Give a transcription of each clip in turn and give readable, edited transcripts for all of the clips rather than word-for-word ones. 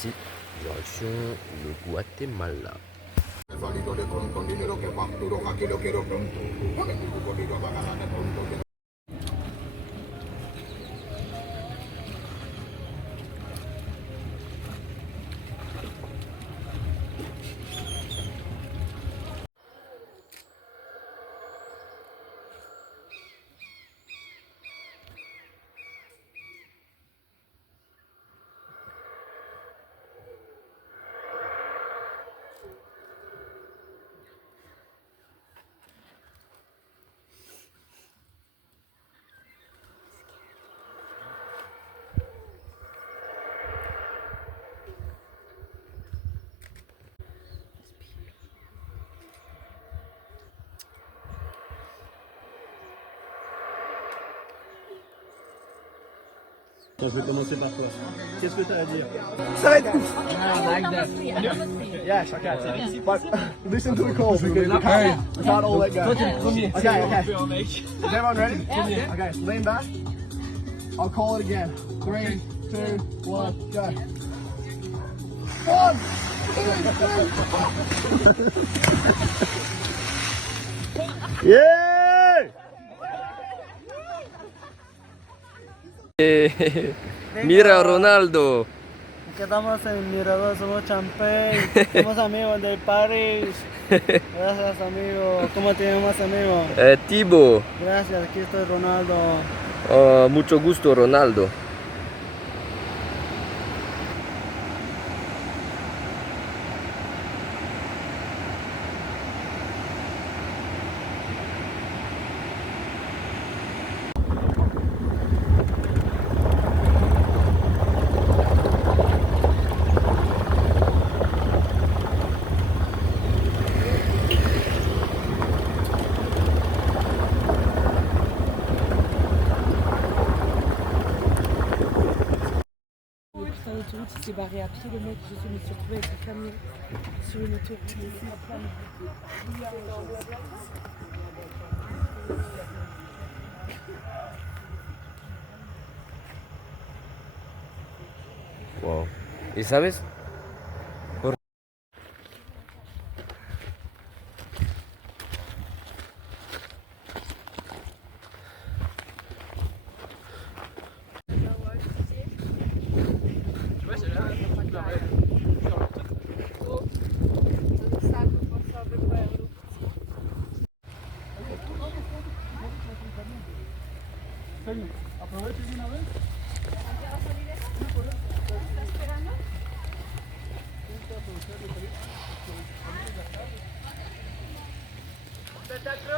parti, direction le Guatemala. Je vais commencer par toi. Qu'est-ce que tu as à dire? Ça va être ouf. Yeah, okay. But listen to the calls because we can't all let go. Okay, okay. Is everyone ready? Okay, lean back. I'll call it again. 3, 2, 1, go. 1, 2, 3. Yeah! Mira Ronaldo. Quedamos en Mirador, somos champey, somos amigos del París. Gracias amigo. ¿Cómo te llamas amigo? Thibaut. Gracias, aquí estoy Ronaldo. Mucho gusto Ronaldo. Putain, l'autoroute, il s'est barré à pied, le mec, je me suis retrouvé avec un camion sur une autoroute. Wow. ¿Y sabes?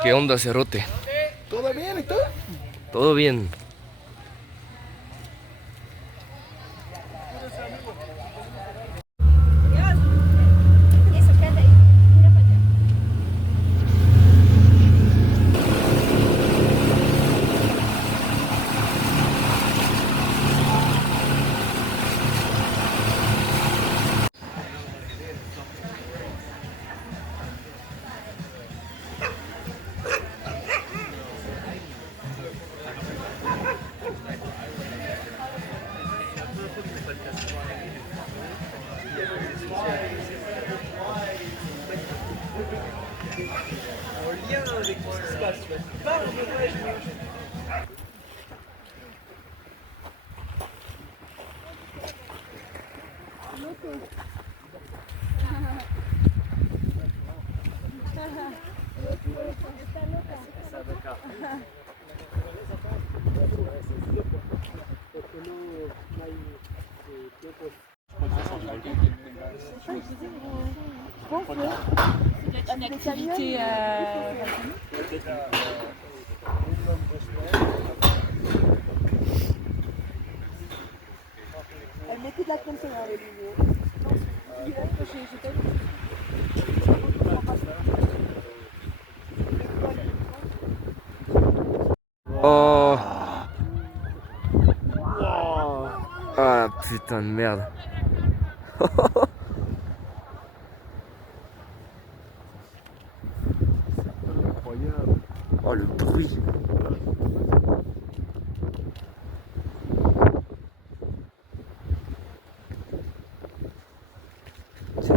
¿Qué onda, Cerote? ¿Todo bien y tú? Todo bien. Eso, quédate ahí. Mira para allá. C'est une activité Elle mettait de la crème solaire, les lumières. Oh. Ah putain de merde. Oh le bruit.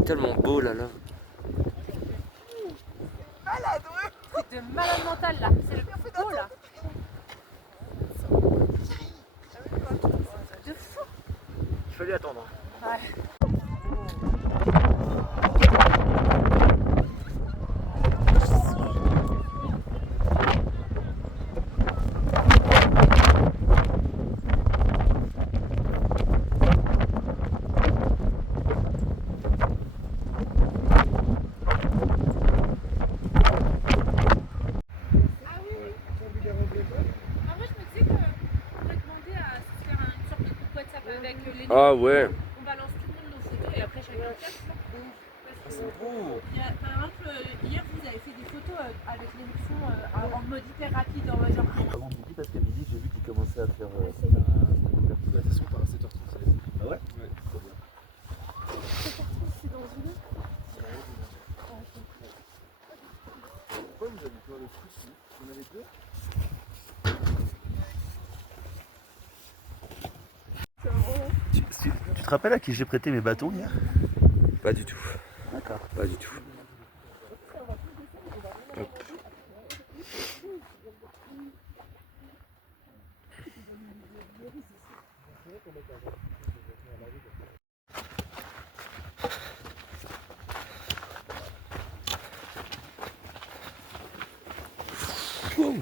tellement beau là. C'est de malade mental là. C'est le plus beau là. De fou. Il fallait attendre. Ouais. Ah ouais. On balance tout le monde nos photos et après chacun cache. C'est beau. Par exemple, hier vous avez fait des photos avec l'émission en mode hyper rapide, en mode genre. Avant midi, parce qu'à midi, j'ai vu qu'il commençait à faire. De toute façon, par 7h36. Ah ouais? Ouais, trop bien. C'est dans une heure. Pourquoi vous avez peur de foot? Vous en avez deux? Tu te rappelles à qui j'ai prêté mes bâtons hier? Pas du tout. D'accord. Pas du tout. Hop. Wow.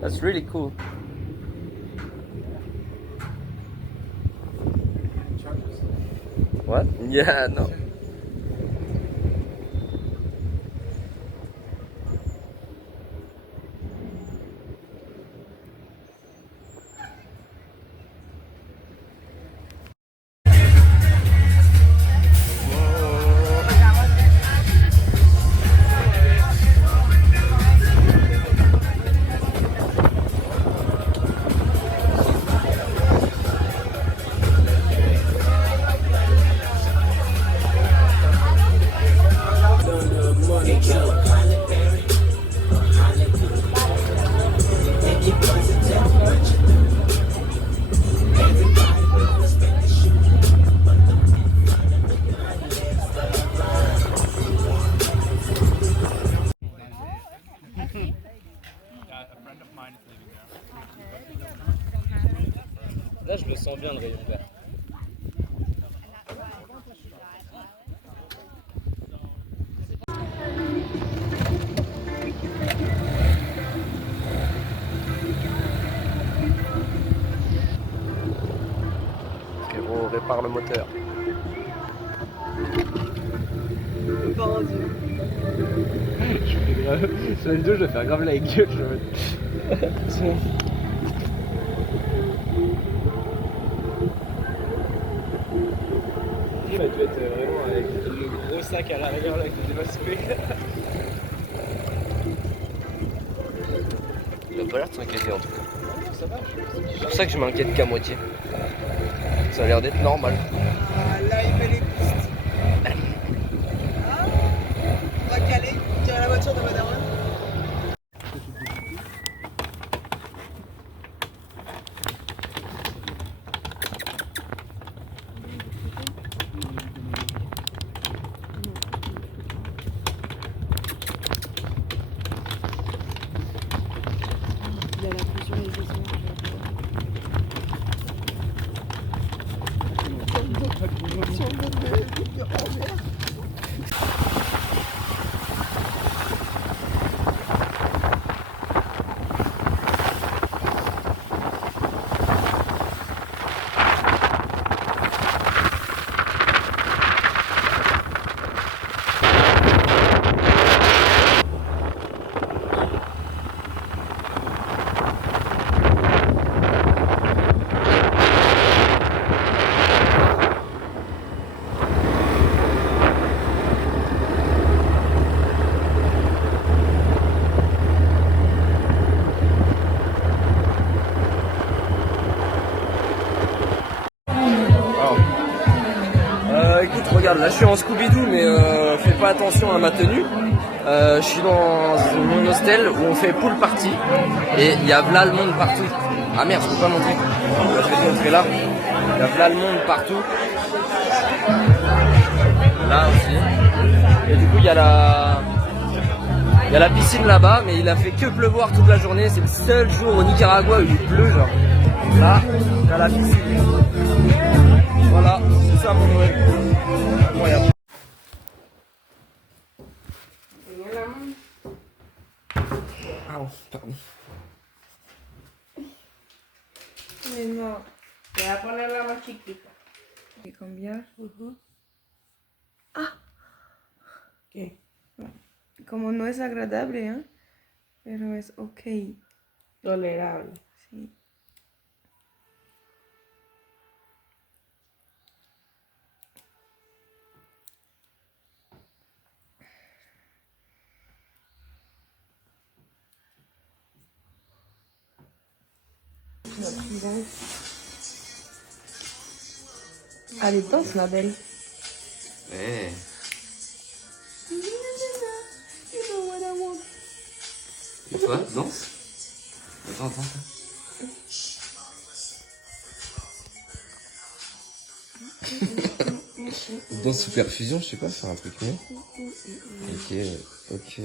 That's really cool. What? Yeah, no. on répare le moteur. Sur les deux, je vais faire grave la gueule. Tu vas être vraiment avec le gros sac à l'arrière là qui va se faire. Il a pas l'air de s'inquiéter en tout cas. Ça va, C'est pour ça que je m'inquiète qu'à moitié. Ça a l'air d'être normal. Là, il fait les pistes. On va caler, tirer la voiture de Madame. Il y a la pression et les Écoute, regarde, là je suis en Scooby-Doo, mais fais pas attention à ma tenue. Je suis dans mon hostel où on fait pool party et il y a v'là le monde partout. Ah merde, je peux pas montrer. Je vais te montrer là. Il y a v'là le monde partout. Là aussi. Et du coup, il y a la piscine là-bas, mais il a fait que pleuvoir toute la journée. C'est le seul jour au Nicaragua où il pleut, genre. Là, il y a la piscine. Voilà, c'est ça mon Noël. Incroyable. Ah, pardon. No, te voy a poner la más chiquita. ¿Y cambiar? Ah, ¿qué? Como no es agradable, ¿eh? Pero es ok. Tolerable. Sí. Allez, danse, ma belle. Ouais. Et toi, danse? Attends. Danse sous perfusion, je sais pas, faire un truc mieux. Ok.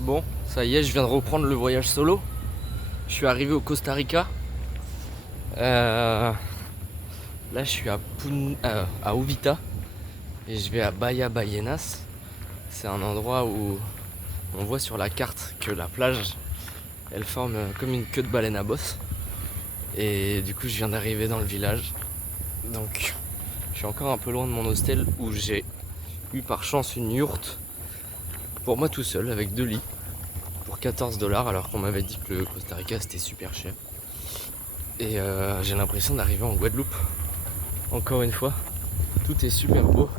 Bon, ça y est, je viens de reprendre le voyage solo. Je suis arrivé au Costa Rica. Là, je suis à Uvita et je vais à Bahia Ballenas. C'est un endroit où on voit sur la carte que la plage Elle forme comme une queue de baleine à bosse. Et du coup je viens d'arriver dans le village. Donc je suis encore un peu loin de mon hostel où j'ai eu par chance une yourte pour moi tout seul avec 2 lits pour 14 $ alors qu'on m'avait dit que le Costa Rica c'était super cher. Et j'ai l'impression d'arriver en Guadeloupe. Encore une fois, tout est super beau,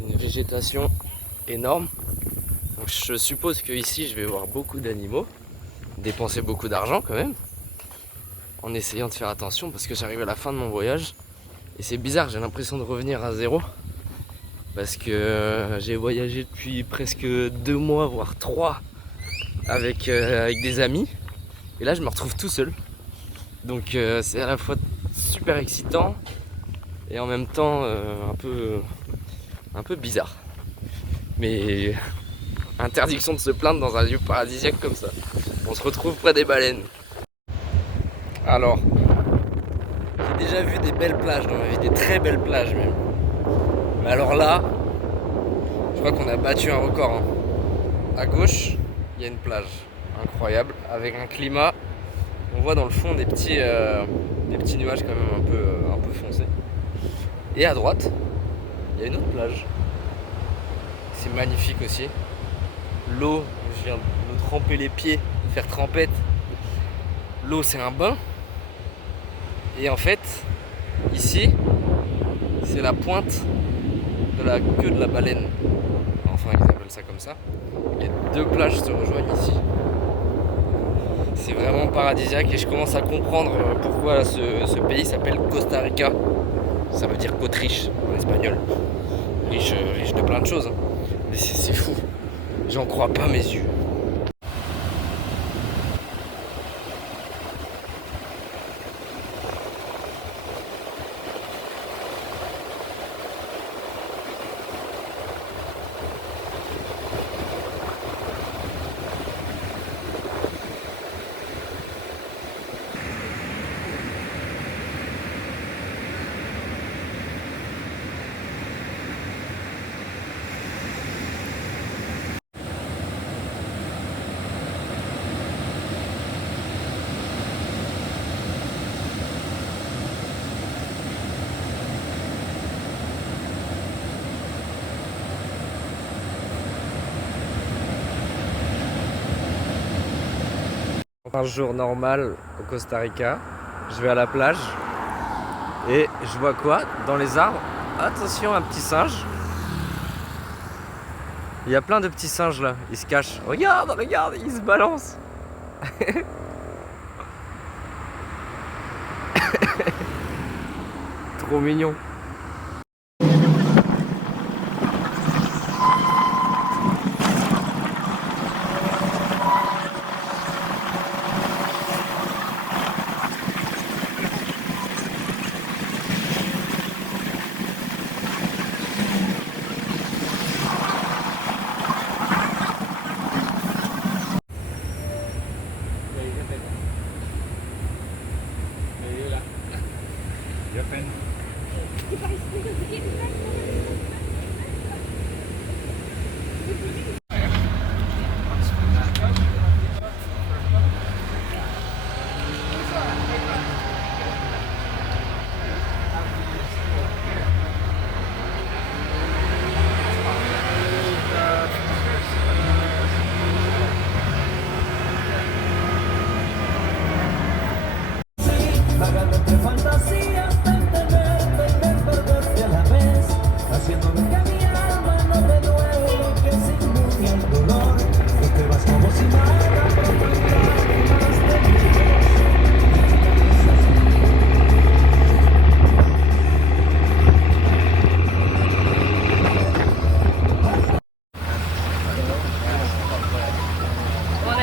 une végétation énorme. Donc je suppose que ici je vais voir beaucoup d'animaux, dépenser beaucoup d'argent quand même, en essayant de faire attention parce que j'arrive à la fin de mon voyage et c'est bizarre, j'ai l'impression de revenir à zéro parce que j'ai voyagé depuis presque 2 mois voire 3 avec des amis et là je me retrouve tout seul. Donc c'est à la fois super excitant et en même temps un peu bizarre. Mais interdiction de se plaindre dans un lieu paradisiaque comme ça. On se retrouve près des baleines. Alors, j'ai déjà vu des belles plages dans ma vie, des très belles plages même. Mais alors là, je crois qu'on a battu un record. Hein. À gauche, il y a une plage incroyable avec un climat. On voit dans le fond des petits nuages quand même un peu foncés. Et à droite, il y a une autre plage. C'est magnifique aussi. L'eau, je viens de tremper les pieds, de faire trempette. L'eau c'est un bain. Et en fait, ici, c'est la pointe de la queue de la baleine. Enfin, ils appellent ça comme ça. Les 2 plages se rejoignent ici. C'est vraiment paradisiaque et je commence à comprendre pourquoi ce pays s'appelle Costa Rica. Ça veut dire côte riche en espagnol. Riche de plein de choses. Hein. Mais c'est fou. J'en crois pas mes yeux. Un jour normal au Costa Rica, je vais à la plage et je vois quoi dans les arbres? Attention, un petit singe. Il y a plein de petits singes là, ils se cachent. Regarde, regarde, ils se balancent. Trop mignon.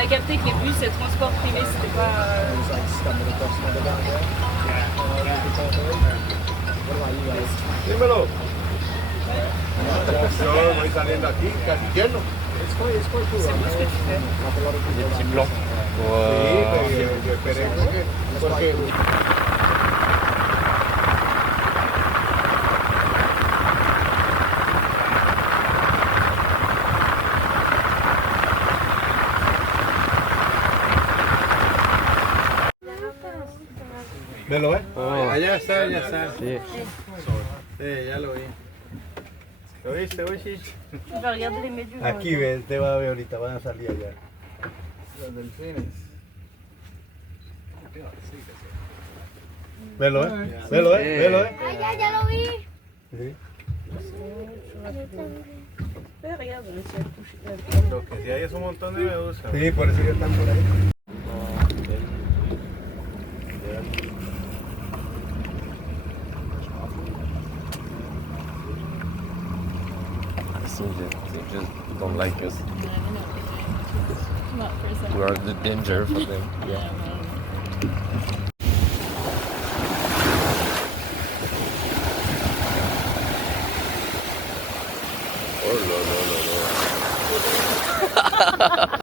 capté que les bus et transports privés, c'était pas... Dímelo. Yo voy saliendo aquí, casi lleno. C'est beau ce que tu fais. Des petits blancs. Sí, pero yo esperé porque Velo, ¿eh? Oh. Allá está, ya está. Sí. Sí, ya lo vi. ¿Lo viste, Oshi? Tu vas regarder les méduses. Aquí ves, te va a ver ahorita, van a salir allá. Los delfines. Velo, ¿eh? Velo, ¿eh? Velo, ¿eh? Ay, ya lo vi. Sí. Regarde, on s'est couché. Lo que sí hay es un montón de medusas. Sí, por eso que están por ahí. I think they just don't like us. We are the danger for them. Yeah. Oh là là là là.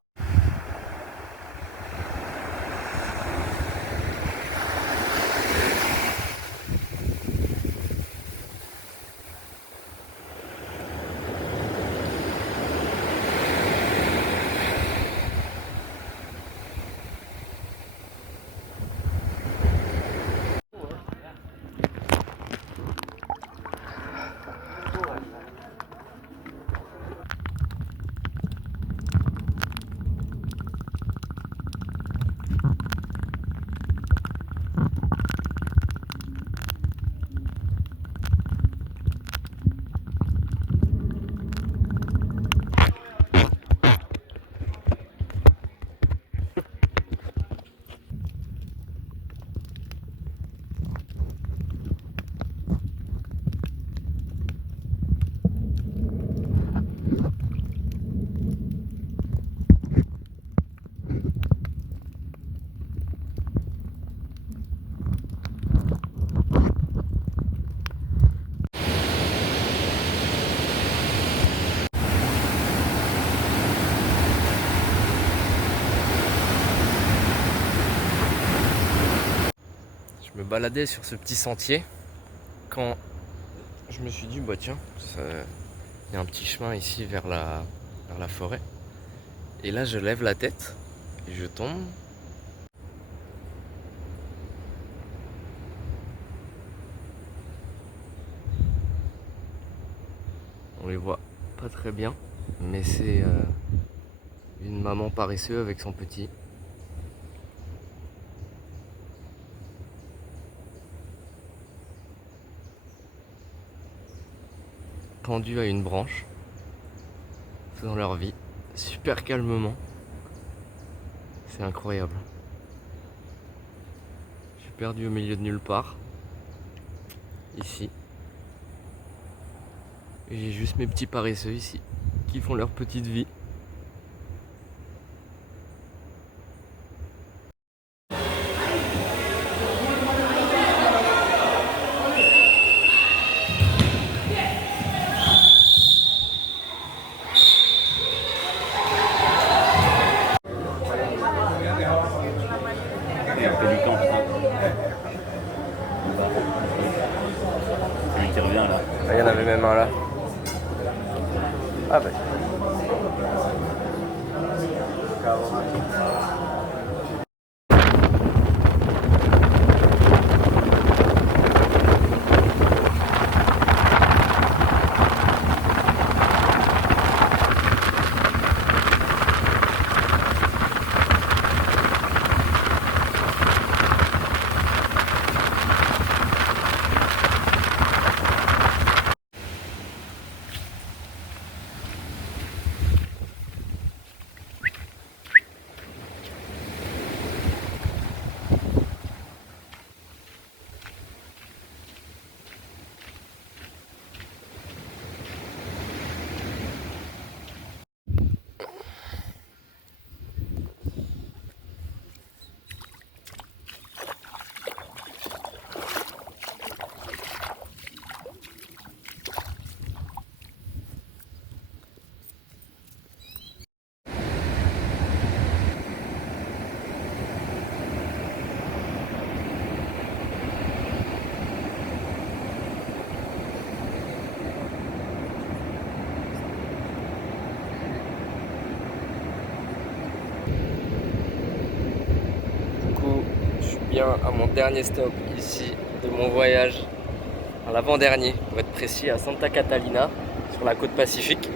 Je me baladais sur ce petit sentier quand je me suis dit bah tiens, il y a un petit chemin ici vers la forêt. Et là je lève la tête et je tombe. On les voit pas très bien, mais c'est une maman paresseuse avec son petit. Pendus à une branche, faisant leur vie, super calmement. C'est incroyable. Je suis perdu au milieu de nulle part, ici. Et j'ai juste mes petits paresseux ici, qui font leur petite vie. Qui revient là. Il y en avait même un là. Ah bah. bien à mon dernier stop ici de mon voyage, à l'avant-dernier pour être précis, à Santa Catalina sur la côte pacifique.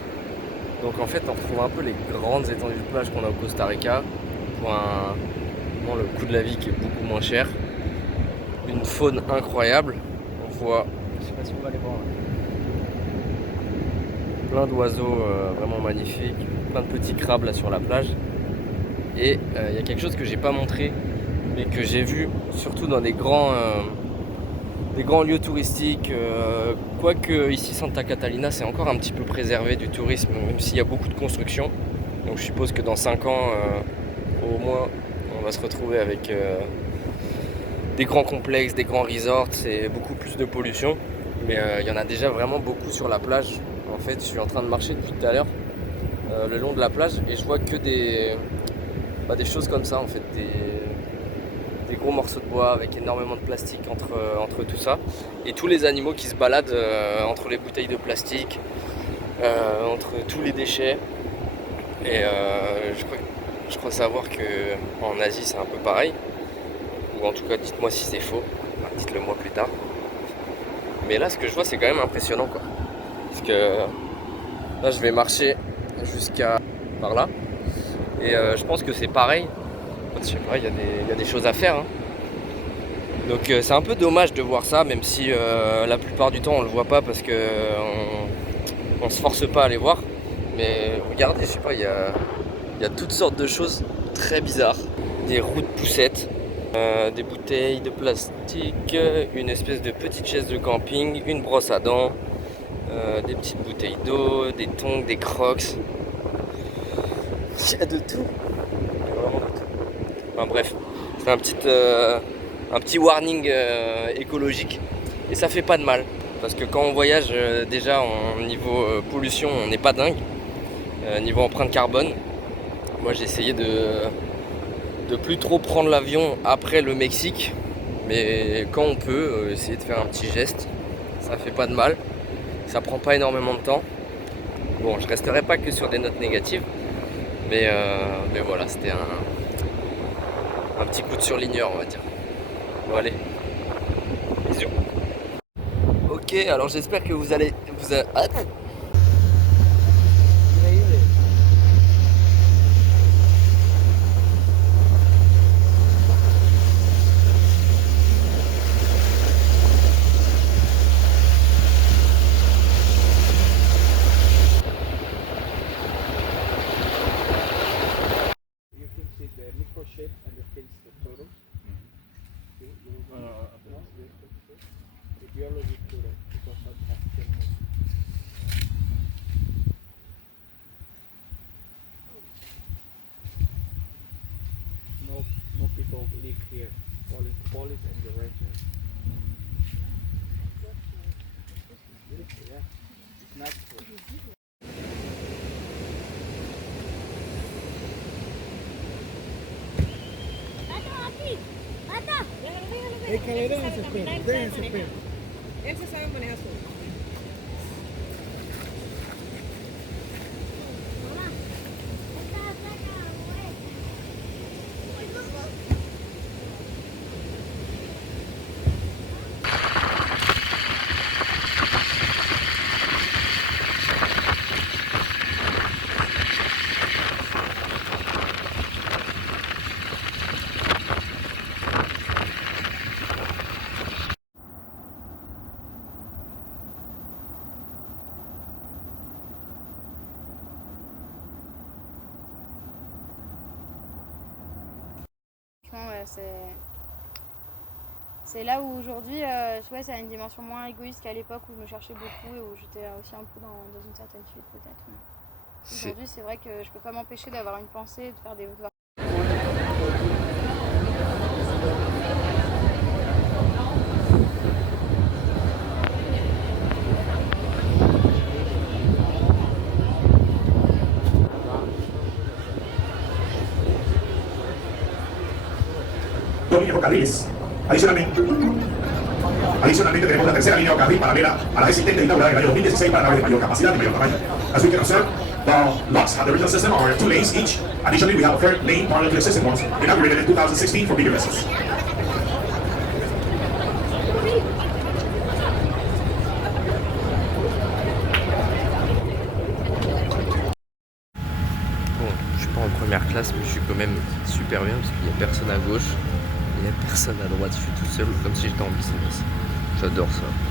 Donc en fait on retrouve un peu les grandes étendues de plage qu'on a au Costa Rica pour vraiment le coût de la vie qui est beaucoup moins cher. Une faune incroyable, on voit, je sais pas si on va les voir, plein d'oiseaux vraiment magnifiques, plein de petits crabes là sur la plage. Et il y a quelque chose que j'ai pas montré mais que j'ai vu surtout dans des grands lieux touristiques, quoique ici Santa Catalina c'est encore un petit peu préservé du tourisme, même s'il y a beaucoup de construction. Donc je suppose que dans 5 ans au moins on va se retrouver avec des grands complexes, des grands resorts et beaucoup plus de pollution. Mais il y en a déjà vraiment beaucoup sur la plage. En fait je suis en train de marcher depuis tout à l'heure le long de la plage et je vois que des choses comme ça en fait, des gros morceaux de bois avec énormément de plastique entre tout ça, et tous les animaux qui se baladent entre les bouteilles de plastique, entre tous les déchets. Et je crois savoir qu'en Asie c'est un peu pareil, ou en tout cas dites-moi si c'est faux, enfin, dites-le moi plus tard. Mais là ce que je vois c'est quand même impressionnant quoi, parce que là je vais marcher jusqu'à par là et je pense que c'est pareil. Je sais pas, il y a des choses à faire hein. Donc c'est un peu dommage de voir ça, même si la plupart du temps on le voit pas parce que on se force pas à les voir. Mais regardez, je sais pas, il y a toutes sortes de choses très bizarres. Des roues de poussettes, des bouteilles de plastique, une espèce de petite chaise de camping, une brosse à dents, des petites bouteilles d'eau, des tongs, des crocs. Il y a de tout. Il y a vraiment de tout. Enfin bref, c'est un petit warning écologique, et ça fait pas de mal parce que quand on voyage déjà en niveau pollution on n'est pas dingue, niveau empreinte carbone. Moi j'ai essayé de plus trop prendre l'avion après le Mexique, mais quand on peut essayer de faire un petit geste, ça fait pas de mal, ça prend pas énormément de temps. Bon, je resterai pas que sur des notes négatives, mais voilà, c'était un petit coup de surligneur, on va dire. Bon allez, bisous. Ok, alors j'espère que vous allez... Attends. No people live here. Police and the Rangers. Yeah, it's not cool. Es que déjense esperar, déjense esperar. Él se sabe manejar solo. C'est là où aujourd'hui, ça a une dimension moins égoïste qu'à l'époque où je me cherchais beaucoup et où j'étais aussi un peu dans une certaine fuite peut-être. Aujourd'hui, c'est vrai que je peux pas m'empêcher d'avoir une pensée, de faire des devoirs. Ferrocarriles. Adicionalmente tenemos la tercera línea de carril paralela a la existente inaugurada en el año 2016 para naves de mayor capacidad y mayor tamaño. As we can observe, the lots of the original system are 2 lanes each. Additionally, we have a third lane parallel to the existing ones, inaugurated in 2016 for bigger vessels. place, mais je suis quand même super bien parce qu'il n'y a personne à gauche, il n'y a personne à droite, je suis tout seul comme si j'étais en business. J'adore ça.